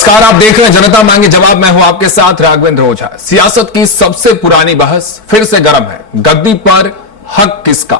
नमस्कार, आप देख रहे हैं जनता मांगे जवाब। मैं हूं आपके साथ राघवेंद्र ओझा। सियासत की सबसे पुरानी बहस फिर से गर्म है। गद्दी पर हक किसका,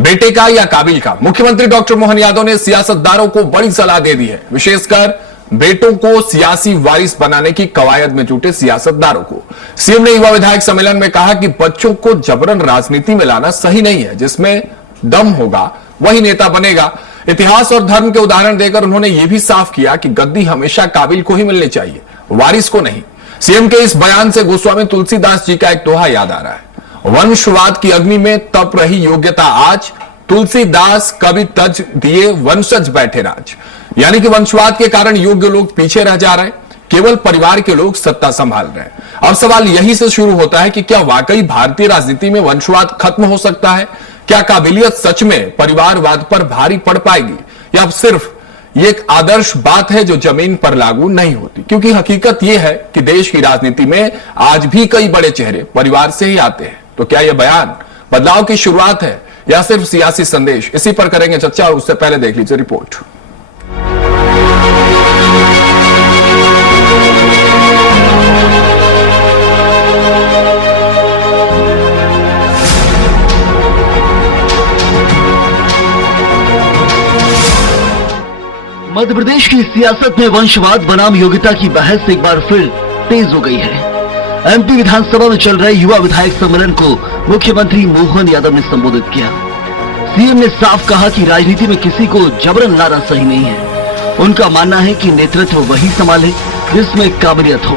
बेटे का या काबिल का? मुख्यमंत्री डॉक्टर मोहन यादव ने सियासतदारों को बड़ी सलाह दे दी है, विशेषकर बेटों को सियासी वारिस बनाने की कवायद में जुटे सियासतदारों को। सीएम ने युवा विधायक सम्मेलन में कहा कि बच्चों को जबरन राजनीति में लाना सही नहीं है। जिसमें दम होगा वही नेता बनेगा। इतिहास और धर्म के उदाहरण देकर उन्होंने यह भी साफ किया कि गद्दी हमेशा काबिल को ही मिलनी चाहिए, वारिस को नहीं। सीएम के इस बयान से गोस्वामी तुलसीदास जी का एक दोहा याद आ रहा है। वंशवाद की अग्नि में तप रही योग्यता आज, तुलसीदास कभी तज दिए वंशज बैठे राज। यानी कि वंशवाद के कारण योग्य लोग पीछे रह जा रहे हैं, केवल परिवार के लोग सत्ता संभाल रहे हैं। अब सवाल यही से शुरू होता है कि क्या वाकई भारतीय राजनीति में वंशवाद खत्म हो सकता है? क्या काबिलियत सच में परिवारवाद पर भारी पड़ पाएगी, या सिर्फ ये एक आदर्श बात है जो जमीन पर लागू नहीं होती? क्योंकि हकीकत यह है कि देश की राजनीति में आज भी कई बड़े चेहरे परिवार से ही आते हैं। तो क्या यह बयान बदलाव की शुरुआत है या सिर्फ सियासी संदेश? इसी पर करेंगे चर्चा, और उससे पहले देख लीजिए रिपोर्ट। मध्य प्रदेश की सियासत में वंशवाद बनाम योग्यता की बहस एक बार फिर तेज हो गई है। एमपी विधानसभा में चल रहे युवा विधायक सम्मेलन को मुख्यमंत्री मोहन यादव ने संबोधित किया। सीएम ने साफ कहा कि राजनीति में किसी को जबरन लाना सही नहीं है। उनका मानना है कि नेतृत्व वही संभाले जिसमें काबिलियत हो।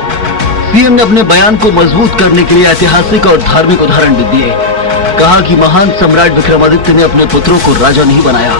सीएम ने अपने बयान को मजबूत करने के लिए ऐतिहासिक और धार्मिक उदाहरण भी दिए। कहा कि महान सम्राट विक्रमादित्य ने अपने पुत्रों को राजा नहीं बनाया,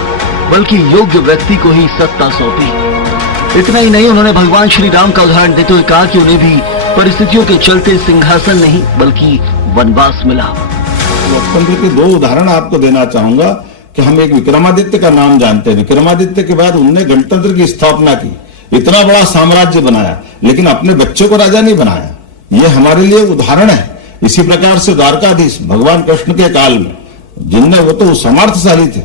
बल्कि योग्य व्यक्ति को ही सत्ता सौंपी। इतना ही नहीं, उन्होंने भगवान श्री राम का उदाहरण देते हुए कहा कि उन्हें भी परिस्थितियों के चलते सिंहासन नहीं बल्कि वनवास मिला। लोकतंत्र के दो उदाहरण आपको देना चाहूंगा कि हम एक विक्रमादित्य का नाम जानते हैं। विक्रमादित्य के बाद उनने गणतंत्र की स्थापना की, इतना बड़ा साम्राज्य बनाया, लेकिन अपने बच्चों को राजा नहीं बनाया। ये हमारे लिए उदाहरण है। इसी प्रकार से द्वारकाधीश भगवान कृष्ण के काल में, जिनने वो तो समर्थशाली थे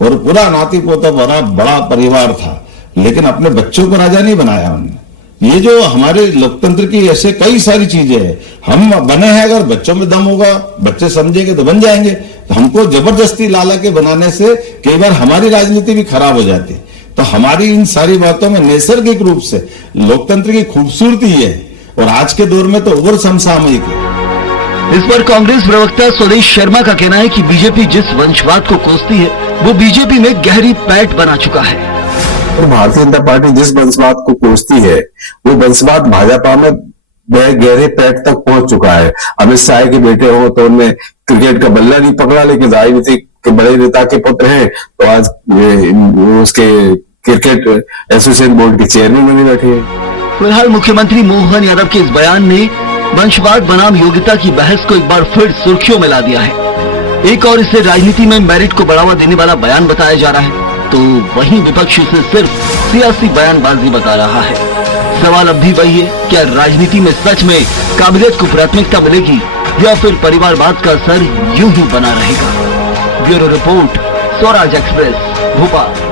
और पूरा नाती पोता बड़ा परिवार था, लेकिन अपने बच्चों को राजा नहीं बनाया उन्होंने। ये जो हमारे लोकतंत्र की ऐसे कई सारी चीजें हैं। हम बने हैं, अगर बच्चों में दम होगा, बच्चे समझेंगे तो बन जाएंगे। तो हमको जबरदस्ती लाला के बनाने से कई बार हमारी राजनीति भी खराब हो जाती। तो हमारी इन सारी बातों में नैसर्गिक रूप से लोकतंत्र की खूबसूरती है, और आज के दौर में तो और समसामयिक है। इस पर कांग्रेस प्रवक्ता स्वदेश शर्मा का कहना है कि बीजेपी जिस वंशवाद को कोसती है वो बीजेपी में गहरी पैठ बना चुका है। और भारतीय जनता पार्टी जिस वंशवाद को कोसती है वो वंशवाद भाजपा में गहरे पैठ तक पहुंच चुका है। अमित शाह के बेटे हो तो उनने क्रिकेट का बल्ला नहीं पकड़ा, लेकिन राजनीति के बड़े नेता के पुत्र हैं तो आज उसके क्रिकेट एसोसिएशन बोर्ड के चेयरमैन बने बैठे हैं। फिलहाल मुख्यमंत्री मोहन यादव के इस बयान ने वंशवाद बनाम योग्यता की बहस को एक बार फिर सुर्खियों में ला दिया है। एक और इसे राजनीति में मेरिट को बढ़ावा देने वाला बयान बताया जा रहा है, तो वहीं विपक्ष इसे सिर्फ सियासी बयानबाजी बता रहा है। सवाल अब भी वही है, क्या राजनीति में सच में काबिलियत को प्राथमिकता मिलेगी या फिर परिवारवाद का असर यूं ही बना रहेगा? Bureau report, Swaraj express, Bhopal.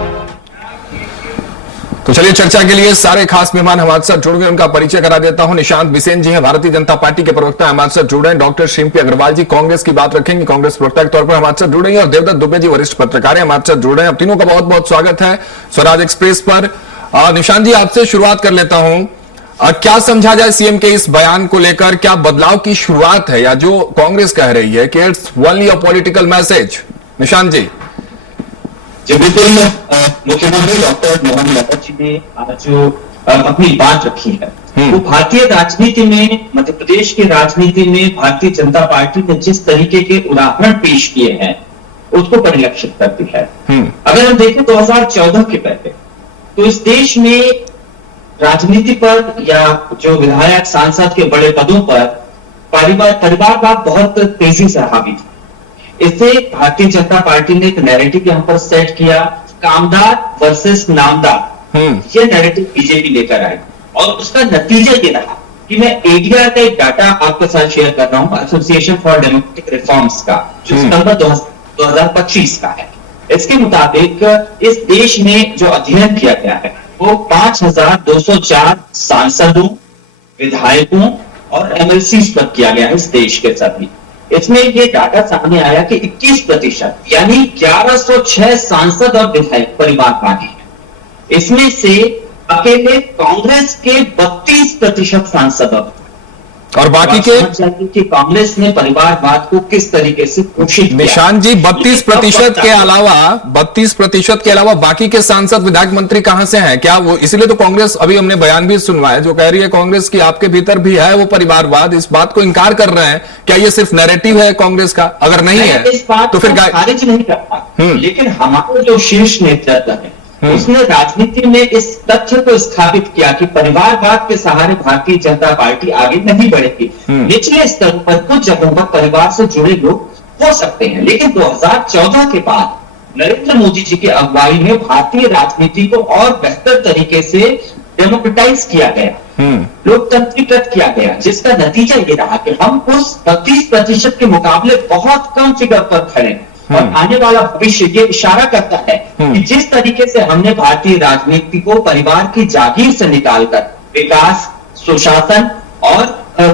तो चलिए चर्चा के लिए सारे खास मेहमान हमारे साथ जुड़ गए। उनका परिचय करा देता हूं। निशांत बिसेन जी हैं, भारतीय जनता पार्टी के प्रवक्ता हमारे साथ जुड़ रहे हैं। डॉक्टर शिल्पी अग्रवाल जी कांग्रेस की बात रखेंगे, कांग्रेस प्रवक्ता के तौर पर हमारे साथ जुड़ रहे हैं। और देवदत्त दुबे जी वरिष्ठ पत्रकार हैं, हमारे साथ जुड़ रहे हैं। अब तीनों का बहुत बहुत स्वागत है स्वराज एक्सप्रेस पर। निशांत जी, आपसे शुरुआत कर लेता हूं। क्या समझा जाए सीएम के इस बयान को लेकर? क्या बदलाव की शुरुआत है, या जो कांग्रेस कह रही है कि it's only a political message? Nishant ji. बिल्कुल, मुख्यमंत्री डॉक्टर मोहन यादव जी ने आज जो अपनी बात रखी है वो भारतीय राजनीति में, मध्य प्रदेश की राजनीति में भारतीय जनता पार्टी ने जिस तरीके के उदाहरण पेश किए हैं उसको परिलक्षित करती है। अगर हम देखें 2014 के पहले, तो इस देश में राजनीति पर या जो विधायक सांसद के बड़े पदों पर परिवारवाद बहुत तेजी से हावी था। इससे भारतीय जनता पार्टी ने एक नैरेटिव यहां पर सेट किया, कामदार वर्सेस नामदार। ये नैरेटिव बीजेपी लेकर आई, और उसका नतीजा ये रहा कि मैं एडिया का एक डाटा आपके साथ शेयर कर रहा हूं, एसोसिएशन फॉर डेमोक्रेटिक रिफॉर्म्स का, जो सितंबर 2025 का है। इसके मुताबिक इस देश में जो अध्ययन किया गया है वो 5,204 सांसदों, विधायकों और एमएलसी पर किया गया है इस देश के सभी। इसमें ये डाटा सामने आया कि 21% यानी 1106 सांसद और विधायक परिवारवादी हैं। इसमें से अकेले कांग्रेस के 32% सांसद और बाकी के कि कांग्रेस ने परिवारवाद को किस तरीके से घोषित निशान जी 32% के अलावा बाकी के सांसद विधायक मंत्री कहां से हैं? क्या वो इसलिए तो कांग्रेस, अभी हमने बयान भी सुनवाया जो कह रही है कांग्रेस की आपके भीतर भी है वो परिवारवाद, इस बात को इनकार कर रहे हैं। क्या ये सिर्फ नैरेटिव है कांग्रेस का? अगर नहीं है इस बात तो फिर खारिज नहीं करता, लेकिन हमारे जो शीर्ष नेतृत्व है उसने राजनीति में इस तथ्य को स्थापित किया कि परिवारवाद के सहारे भारतीय जनता पार्टी आगे नहीं बढ़ेगी। निचले स्तर पर कुछ जगहों पर परिवार से जुड़े लोग हो सकते हैं, लेकिन 2014 के बाद नरेंद्र मोदी जी की अगुवाई में भारतीय राजनीति को और बेहतर तरीके से डेमोक्रेटाइज किया गया, लोकतंत्रीकृत किया गया, जिसका नतीजा ये रहा कि हम उस 32% के मुकाबले बहुत कम फिगर पर खड़े हैं। और आने वाला भविष्य ये इशारा करता है कि जिस तरीके से हमने भारतीय राजनीति को परिवार की जागीर से निकालकर विकास, सुशासन और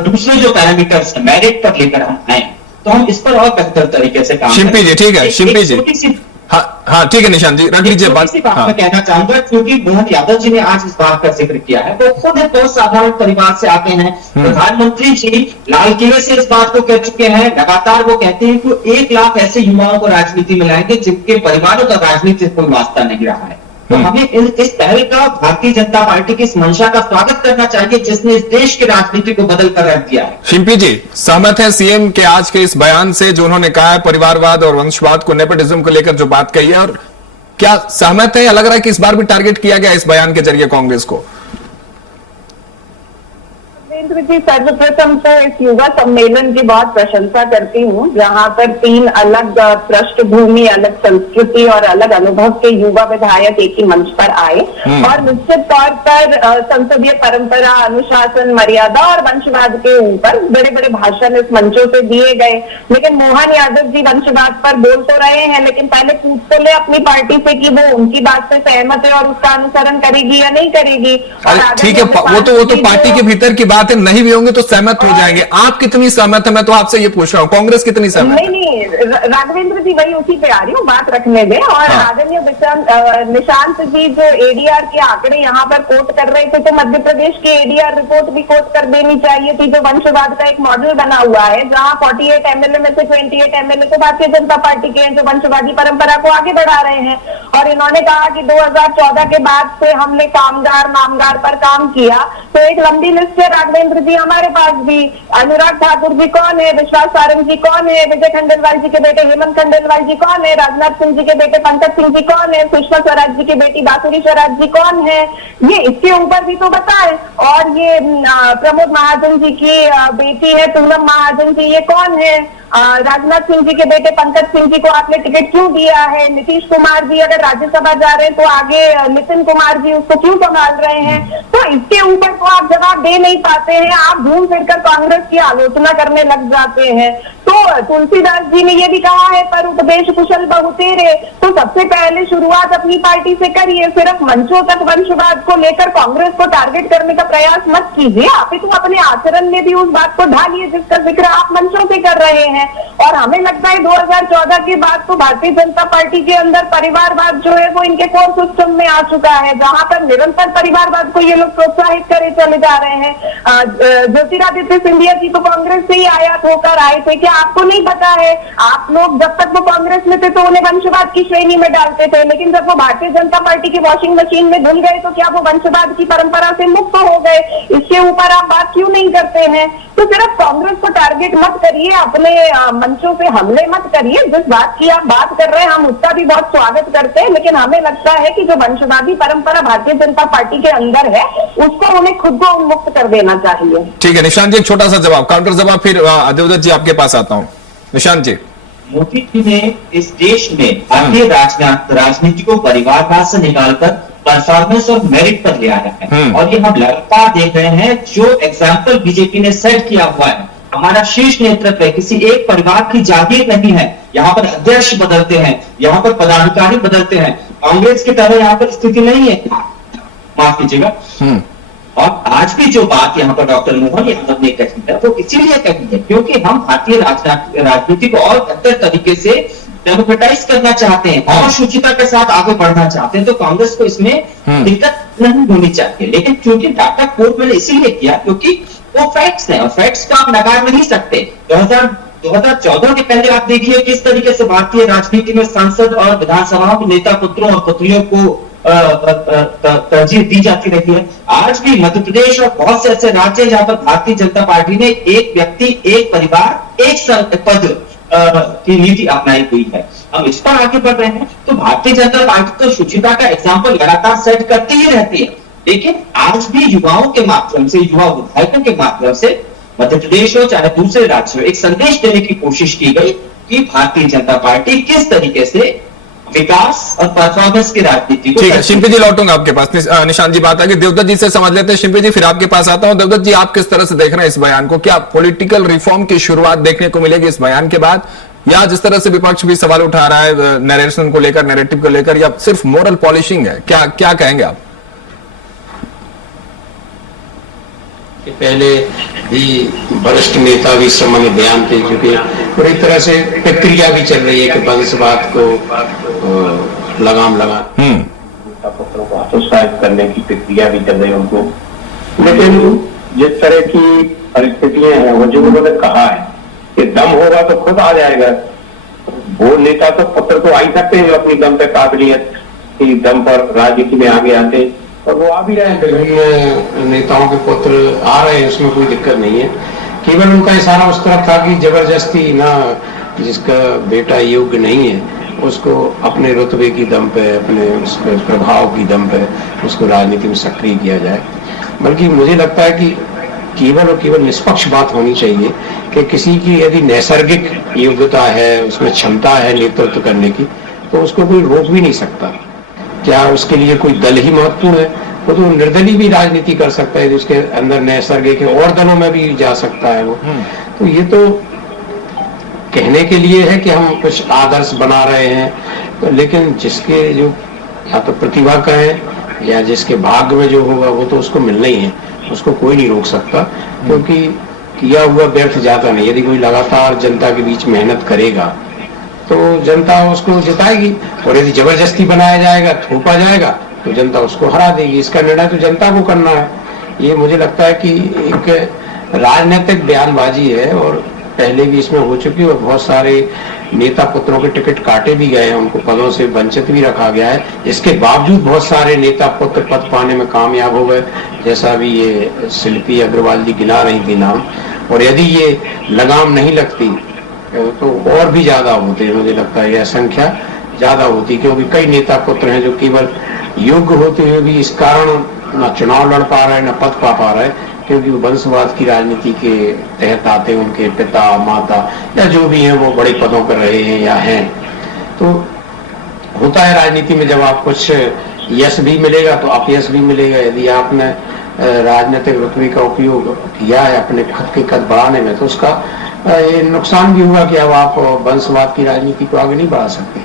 दूसरे जो पैरामीटर्स है मेरिट पर लेकर हम आए, तो हम इस पर और बेहतर तरीके से काम शिंपी जी, ठीक है शिंपी जी, हाँ ठीक है निशान जी, रख लीजिए बात। मैं कहना चाहूंगा क्योंकि मोहन यादव जी ने आज इस बात का जिक्र किया है, वो खुद एक बहुत साधारण परिवार से आते हैं। प्रधानमंत्री जी लाल किले से इस बात को कह चुके हैं, लगातार वो कहते हैं कि 1 लाख ऐसे युवाओं को राजनीति में लाएंगे जिनके परिवारों का राजनीति से कोई वास्ता नहीं रहा है। तो हमें इस पहल का, भारतीय जनता पार्टी की इस मंशा का स्वागत करना चाहिए जिसने इस देश की राजनीति को बदल कर रख दिया है। शिंपी जी सहमत है सीएम के आज के इस बयान से जो उन्होंने कहा है परिवारवाद और वंशवाद को, नेपोटिज्म को लेकर जो बात कही है, और क्या सहमत है या लग रहा है कि इस बार भी टारगेट किया गया इस बयान के जरिए कांग्रेस को? जी सर्वप्रथम तो इस युवा सम्मेलन की बहुत प्रशंसा करती हूँ, जहाँ पर 3 अलग पृष्ठभूमि, अलग संस्कृति और अलग अनुभव के युवा विधायक एक ही मंच पर आए और निश्चित तौर पर संसदीय परंपरा, अनुशासन, मर्यादा और वंशवाद के ऊपर बड़े बड़े भाषण इस मंचों से दिए गए। लेकिन मोहन यादव जी वंशवाद पर बोल तो रहे हैं, लेकिन पहले पूछ तो ले अपनी पार्टी से कि वो उनकी बात से सहमत है और उसका अनुसरण करेगी या नहीं करेगी। ठीक है, वो तो पार्टी के भीतर की बात है, नहीं भी होंगे तो सहमत हो जाएंगे। आप कितनी सहमत है, मैं तो आपसे ये पूछ रहा हूँ, कांग्रेस कितनी सहमत? नहीं, राघवेंद्र जी वही उसी पे आ रही हूँ, बात रखने दें। और आदरणीय निशांत जी जो एडीआर के आंकड़े यहाँ पर कोट कर रहे थे, तो मध्य प्रदेश की एडीआर रिपोर्ट भी कोट कर देनी चाहिए थी, जो वंशवाद का एक मॉडल बना हुआ है, जहाँ 48 एमएलए में से 28 एमएलए तो भारतीय जनता पार्टी के हैं जो वंशवादी परंपरा को आगे बढ़ा रहे हैं। और इन्होंने कहा कि 2014 के बाद से हमने कामगार नामगार पर काम किया, तो एक लंबी लिस्ट है राघवेंद्र जी हमारे पास भी। अनुराग ठाकुर जी कौन है, विश्वास सारंग जी कौन है, विजय खंडेलवाल जी के बेटे हेमंत खंडेलवाल जी कौन है, राजनाथ सिंह जी के बेटे पंकज सिंह जी कौन है, सुषमा स्वराज जी की बेटी बासुरी स्वराज जी कौन है, ये इसके ऊपर भी तो बताए। और ये प्रमोद महाजन जी की बेटी है पूनम महाजन जी, ये कौन है, राजनाथ सिंह जी के बेटे पंकज सिंह जी को आपने टिकट क्यों दिया है, नीतीश कुमार जी अगर राज्यसभा जा रहे हैं तो आगे नितिन कुमार जी उसको क्यों संभाल रहे हैं। तो इसके ऊपर तो आप जवाब दे नहीं पाते हैं, आप घूम फिरकर कांग्रेस की आलोचना करने लग जाते हैं। तो तुलसीदास जी ने ये भी कहा है पर उपदेश कुशल बहुतेरे, तो सबसे पहले शुरुआत अपनी पार्टी से करिए, सिर्फ मंचों तक वंशवाद को लेकर कांग्रेस को टारगेट करने का प्रयास मत कीजिए, आप तो अपने आचरण में भी उस बात को ढालिए जिसका जिक्र आप मंचों से कर रहे हैं। और हमें लगता है 2014 के बाद तो भारतीय जनता पार्टी के अंदर परिवारवाद जो है वो इनके कोर सिस्टम में आ चुका है, जहां पर निरंतर परिवारवाद को ये लोग प्रोत्साहित करे चले जा रहे हैं। ज्योतिरादित्य सिंधिया जी तो कांग्रेस से ही आयात होकर आए थे, क्या आपको नहीं पता है? आप लोग जब तक वो कांग्रेस में थे तो उन्हें वंशवाद की श्रेणी में डालते थे, लेकिन जब वो भारतीय जनता पार्टी की वॉशिंग मशीन में धुल गए तो क्या वो वंशवाद की परंपरा से मुक्त हो गए? इसके ऊपर आप बात क्यों नहीं करते हैं? तो सिर्फ कांग्रेस को टारगेट मत करिए, अपने मंचों से हमले मत करिए। जिस बात की आप बात कर रहे हैं हम उसका भी बहुत स्वागत करते हैं, लेकिन हमें लगता है कि जो वंशवादी परंपरा भारतीय जनता पार्टी के अंदर है उसको उन्हें खुद को उन्मुक्त कर देना चाहिए। ठीक है निशांत जी, एक छोटा सा जवाब, काउंटर जवाब, फिर देवदत्त जी आपके पास आता हूँ। निशांत जी, मोदी जी ने इस देश में भारतीय राजनीति को परिवारवाद से निकालकर परफॉर्मेंस और मेरिट पर ले आया है, और ये हम लगातार देख रहे हैं जो एग्जाम्पल बीजेपी ने सेट किया हुआ है। हमारा शीर्ष नेतृत्व है, किसी एक परिवार की जागीर नहीं है, यहाँ पर अध्यक्ष बदलते हैं, यहाँ पर पदाधिकारी बदलते हैं। कांग्रेस की तरह यहाँ पर स्थिति नहीं है। माफ कीजिएगा। और आज भी जो बात यहाँ पर डॉक्टर मोहन यादव ने कही है वो इसीलिए कही है क्योंकि हम भारतीय राजनीति को और बेहतर तरीके से डेमोक्रेटाइज करना चाहते हैं और शुचिता के साथ आगे बढ़ना चाहते हैं, तो कांग्रेस को इसमें दिक्कत नहीं होनी चाहिए। लेकिन क्योंकि डाटा कोर्ट मैंने इसीलिए किया क्योंकि वो फैक्ट्स हैं और फैक्ट्स का आप नकार नहीं सकते। 2014 के पहले आप देखिए किस तरीके से भारतीय राजनीति में सांसद और विधानसभाओं के नेता पुत्रों और पुत्रियों को तरजीह दी जाती रही है। आज भी मध्य प्रदेश और बहुत से ऐसे राज्य हैं जहां पर भारतीय जनता पार्टी ने एक व्यक्ति एक परिवार एक पद की नीति अपनाई हुई है। हम इस पर आगे बढ़ रहे हैं तो भारतीय जनता पार्टी तो शुचिता का एग्जाम्पल लगातार सेट करती ही रहती है, लेकिन आज भी युवाओं के माध्यम से, युवा विधायकों के माध्यम से मध्य प्रदेश हो चाहे दूसरे राज्य हो, एक संदेश देने की कोशिश की गई कि भारतीय जनता पार्टी किस तरीके से विकास और परफॉर्मेंस की राजनीति को। ठीक है, शिंपी जी लौटूंगा आपके पास। निशांत जी बात आगे देवदत्त जी से समझ लेते हैं। शिंपी जी फिर आपके पास आता हूं। देवदत्त जी, आप किस तरह से देख रहे हैं इस बयान को? क्या पॉलिटिकल रिफॉर्म की शुरुआत देखने को मिलेगी इस बयान के बाद, या जिस तरह से विपक्ष भी सवाल उठा रहा है नरेशन को लेकर, नैरेटिव को लेकर, या सिर्फ मोरल पॉलिशिंग है? क्या कहेंगे आप? पहले भी वरिष्ठ नेता भी इस संबंध में बयान दे चुके, पूरी तरह से प्रक्रिया भी चल रही है कि वंशवाद को लगाम लगा पत्रों को हतोत्साहित करने की प्रक्रिया भी चल रही है उनको। लेकिन जिस तरह की परिस्थितियां हैं वो जो उन्होंने कहा है कि दम होगा तो खुद आ जाएगा, वो नेता तो पुत्र तो आ ही सकते हैं जो अपनी दम पे काबिलियत की दम पर राजनीति में आगे आते, और वो आ भी रहे हैं। विभिन्न नेताओं के पुत्र आ रहे हैं, उसमें कोई दिक्कत नहीं है। केवल उनका इशारा उस तरफ था कि जबरदस्ती ना, जिसका बेटा योग्य नहीं है उसको अपने रुतबे की दम पे, अपने उस प्रभाव की दम पे उसको राजनीति में सक्रिय किया जाए। बल्कि मुझे लगता है कि केवल और केवल निष्पक्ष बात होनी चाहिए कि किसी की यदि नैसर्गिक योग्यता है, उसमें क्षमता है नेतृत्व करने की, तो उसको कोई रोक भी नहीं सकता। क्या उसके लिए कोई दल ही महत्वपूर्ण है? वो तो निर्दलीय भी राजनीति कर सकता है, उसके अंदर नैसर्गिक है, और दलों में भी जा सकता है वो। तो ये तो कहने के लिए है कि हम कुछ आदर्श बना रहे हैं, तो लेकिन जिसके जो या तो प्रतिभा का है या जिसके भाग्य में जो होगा वो तो उसको मिलना ही है, उसको कोई नहीं रोक सकता, क्योंकि किया हुआ व्यर्थ जाता नहीं। यदि कोई लगातार जनता के बीच मेहनत करेगा तो जनता उसको जिताएगी, और यदि जबरदस्ती बनाया जाएगा, थोपा जाएगा, तो जनता उसको हरा देगी। इसका निर्णय तो जनता को करना है। ये मुझे लगता है कि एक राजनीतिक बयानबाजी है, और पहले भी इसमें हो चुकी है, और बहुत सारे नेता पुत्रों के टिकट काटे भी गए हैं, उनको पदों से वंचित भी रखा गया है। इसके बावजूद बहुत सारे नेता पुत्र पद पाने में कामयाब हो गए, जैसा भी ये शिल्पी अग्रवाल जी गिना रही थी नाम। और यदि ये लगाम नहीं लगती तो और भी ज्यादा होते, मुझे लगता है यह संख्या ज्यादा होती, क्योंकि कई नेता पुत्र हैं जो केवल योग्य होते हुए भी इस कारण न चुनाव लड़ पा रहे, न पद पा रहे, क्योंकि वो वंशवाद की राजनीति के तहत आते, उनके पिता माता या जो भी हैं वो बड़े पदों पर रहे हैं या हैं। तो होता है राजनीति में, जब आप कुछ यश भी मिलेगा तो अपयश भी मिलेगा। यदि आपने राजनीतिक रुतबे का उपयोग किया है अपने खुद के कद बढ़ाने में, तो उसका ये नुकसान भी हुआ कि अब आप वंशवाद की राजनीति को आगे नहीं बढ़ा सकते।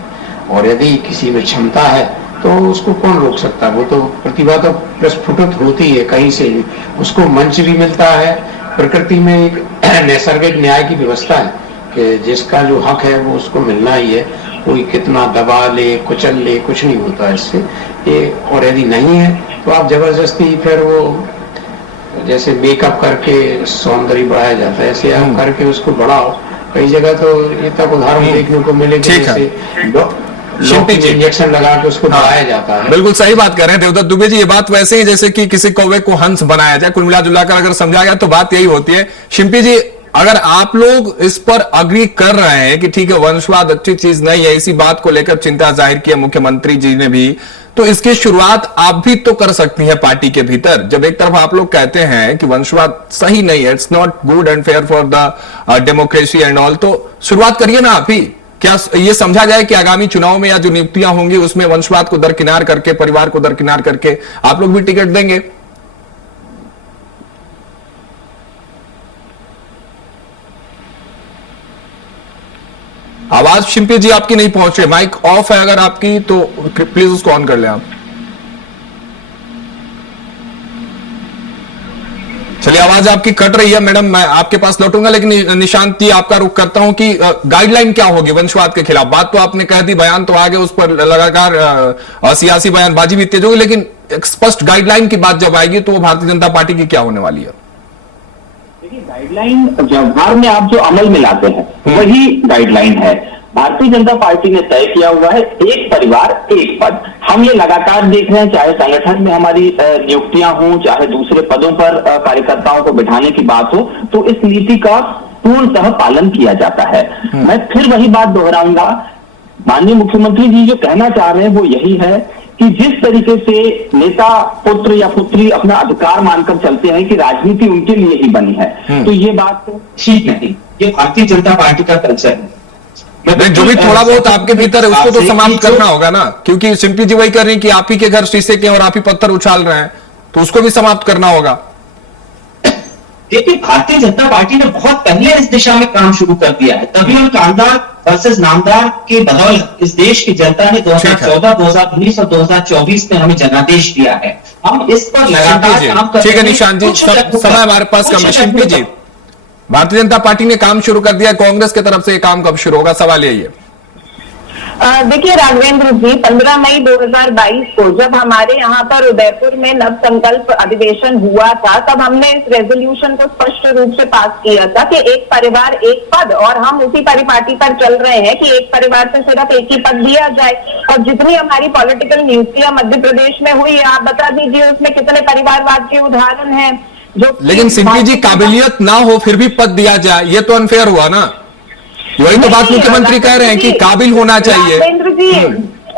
और यदि किसी में क्षमता है तो उसको कौन रोक सकता है? वो तो प्रतिभा तो प्रस्फुटित होती है कहीं से भी, उसको मंच भी मिलता है। प्रकृति में एक नैसर्गिक न्याय की व्यवस्था है कि जिसका जो हक है वो उसको मिलना ही है, कोई कितना दबा ले कुचल ले कुछ नहीं होता इससे ये। और यदि नहीं है तो आप जबरदस्ती फिर वो जैसे मेकअप करके सौंदर्य बढ़ाया जाता है, ऐसे आप करके उसको बढ़ाओ। कई जगह तो ये तक उदाहरण देखने को मिलेगा, जैसे इंजेक्शन लगा के उसको बढ़ाया जाता है। बिल्कुल सही बात कर रहे हैं देवदत्त दुबे जी। ये बात वैसे ही जैसे कि किसी कौवे को हंस बनाया जाए, कुल मिला जुलाकर अगर समझा गया तो बात यही होती है। शिंपी जी, अगर आप लोग इस पर अग्री कर रहे हैं कि ठीक है वंशवाद अच्छी चीज नहीं है, इसी बात को लेकर चिंता जाहिर की है मुख्यमंत्री जी ने भी, तो इसकी शुरुआत आप भी तो कर सकती हैं पार्टी के भीतर। जब एक तरफ आप लोग कहते हैं कि वंशवाद सही नहीं है, it's not good and fair for the democracy and all, तो शुरुआत करिए ना आप ही। क्या ये समझा जाए कि आगामी चुनाव में या जो नियुक्तियां होंगी उसमें वंशवाद को दरकिनार करके, परिवार को दरकिनार करके आप लोग भी टिकट देंगे? आवाज शिंपी जी आपकी नहीं पहुंच रही, माइक ऑफ है अगर आपकी तो प्लीज उसको ऑन कर लें आप। चलिए, आवाज आपकी कट रही है मैडम, मैं आपके पास लौटूंगा, लेकिन निशांत जी आपका रुख करता हूं कि गाइडलाइन क्या होगी वंशवाद के खिलाफ। बात तो आपने कह दी, बयान तो आगे, उस पर लगातार सियासी बयानबाजी भी तेज होगी, लेकिन एक स्पष्ट गाइडलाइन की बात जब आएगी तो वो भारतीय जनता पार्टी की क्या होने वाली है? देखिए, गाइडलाइन व्यवहार में आप जो अमल में लाते हैं वही गाइडलाइन है। भारतीय जनता पार्टी ने तय किया हुआ है एक परिवार एक पद। हम ये लगातार देख रहे हैं, चाहे संगठन में हमारी नियुक्तियां हों, चाहे दूसरे पदों पर कार्यकर्ताओं को बिठाने की बात हो, तो इस नीति का पूर्णतः पालन किया जाता है। मैं फिर वही बात दोहराऊंगा, माननीय मुख्यमंत्री जी जो कहना चाह रहे हैं वो यही है कि जिस तरीके से नेता पुत्र या पुत्री अपना अधिकार मानकर चलते हैं कि राजनीति उनके लिए ही बनी है, तो ये बात ठीक नहीं। ये भारतीय जनता पार्टी का कल्चर है। जो भी थोड़ा बहुत आपके भीतर है उसको तो समाप्त करना होगा ना, क्योंकि सिंपली जी वही कर रही है कि आप ही के घर शीशे के और आप ही पत्थर उछाल रहे हैं, तो उसको भी समाप्त करना होगा। देखिए, भारतीय जनता पार्टी ने बहुत पहले इस दिशा में काम शुरू कर दिया है। तभी हम कांधार वर्सेस नामदार के बदौलत इस देश की जनता ने 2014, 2019 और 2024 में हमें जनादेश दिया है। हम इस पर लगातार काम कर रहे हैं। ठीक है निशांत जी, समय हमारे पास कम है। शिल्पी जी, भारतीय जनता पार्टी ने काम शुरू कर दिया, कांग्रेस की तरफ से ये काम कब शुरू होगा, सवाल यही है। देखिए राघवेंद्र जी, 15 मई 2022 को जब हमारे यहाँ पर उदयपुर में नव संकल्प अधिवेशन हुआ था, तब हमने इस रेजोल्यूशन को स्पष्ट रूप से पास किया था कि एक परिवार एक पद, और हम उसी परिपाटी पर चल रहे हैं कि एक परिवार से सिर्फ एक ही पद दिया जाए। और जितनी हमारी पॉलिटिकल नियुक्तियां मध्य प्रदेश में हुई है, आप बता दीजिए उसमें कितने परिवारवाद के उदाहरण हैं जो। लेकिन सिंपली जी, काबिलियत ना हो फिर भी पद दिया जाए, ये तो अनफेयर हुआ ना। वही तो बात मुख्यमंत्री कह रहे हैं कि काबिल होना चाहिए।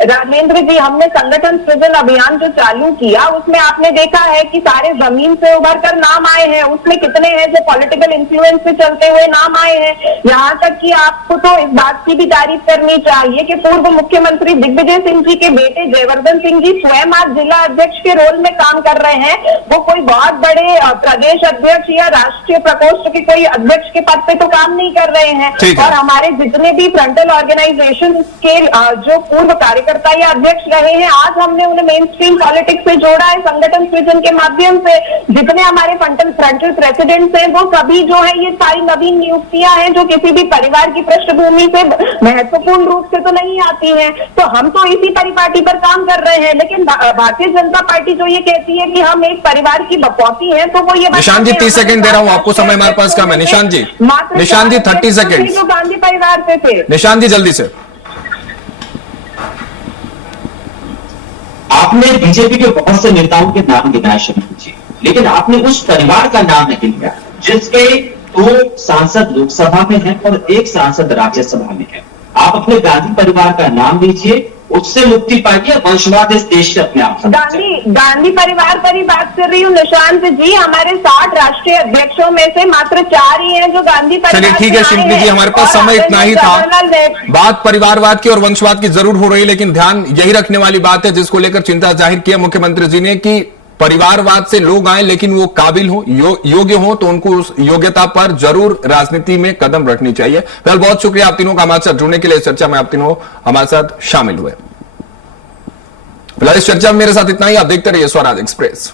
राजेंद्र जी, हमने संगठन सृजन अभियान जो चालू किया उसमें आपने देखा है कि सारे जमीन से उभर कर नाम आए हैं। उसमें कितने हैं जो पॉलिटिकल इन्फ्लुएंस से चलते हुए नाम आए हैं। यहाँ तक कि आपको तो इस बात की भी तारीफ करनी चाहिए कि पूर्व मुख्यमंत्री दिग्विजय सिंह जी के बेटे जयवर्धन सिंह जी स्वयं आज जिला अध्यक्ष के रोल में काम कर रहे हैं। वो कोई बहुत बड़े प्रदेश अध्यक्ष या राष्ट्रीय प्रकोष्ठ के कोई अध्यक्ष के पद पे तो काम नहीं कर रहे हैं। और हमारे जितने भी फ्रंटल ऑर्गेनाइजेशन के जो पूर्व कार्यकर्ता या अध्यक्ष रहे हैं, आज हमने उन्हें मेन स्ट्रीम पॉलिटिक्स में जोड़ा है संगठन सृजन के माध्यम से। जितने हमारे फ्रंटल प्रेसिडेंट्स हैं वो सभी जो है ये सारी नवीन नियुक्तियां हैं जो किसी भी परिवार की पृष्ठभूमि से महत्वपूर्ण रूप से तो नहीं आती हैं। तो हम तो इसी परिपाटी पर काम कर रहे हैं, लेकिन भारतीय जनता पार्टी जो ये कहती है कि हम एक परिवार की बपौती है, तो वो ये निशांत जी 30 सेकंड दे रहा हूं आपको, समय हमारे पास कम है। निशांत जी 30 सेकंड जो गांधी परिवार से थे। निशांत जी जल्दी से। आपने बीजेपी के बहुत से नेताओं के नाम गिनाए शर्मा जी, लेकिन आपने उस परिवार का नाम नहीं लिया जिसके 2 सांसद लोकसभा में हैं और 1 सांसद राज्यसभा में है। आप अपने गांधी परिवार का नाम लीजिए, उससे मुक्ति पाइए, वंशवाद इस देश से अपने आप। गांधी परिवार पर ही बात कर रही हूँ निशांत जी। हमारे 60 राष्ट्रीय अध्यक्षों में से मात्र 4 ही हैं जो गांधी परिवार। चलिए ठीक है शिल्पी जी, हमारे पास समय इतना ही था। बात परिवारवाद की और वंशवाद की जरूर हो रही है, लेकिन ध्यान यही रखने वाली बात है जिसको लेकर चिंता जाहिर किया मुख्यमंत्री जी ने कि परिवारवाद से लोग आए लेकिन वो काबिल हो, योग्य हो, तो उनको उस योग्यता पर जरूर राजनीति में कदम रखनी चाहिए। फिलहाल बहुत शुक्रिया आप तीनों का हमारे साथ जुड़ने के लिए, चर्चा में आप तीनों हमारे साथ शामिल हुए। फिलहाल इस चर्चा में मेरे साथ इतना ही। आप देखते रहिए स्वराज एक्सप्रेस।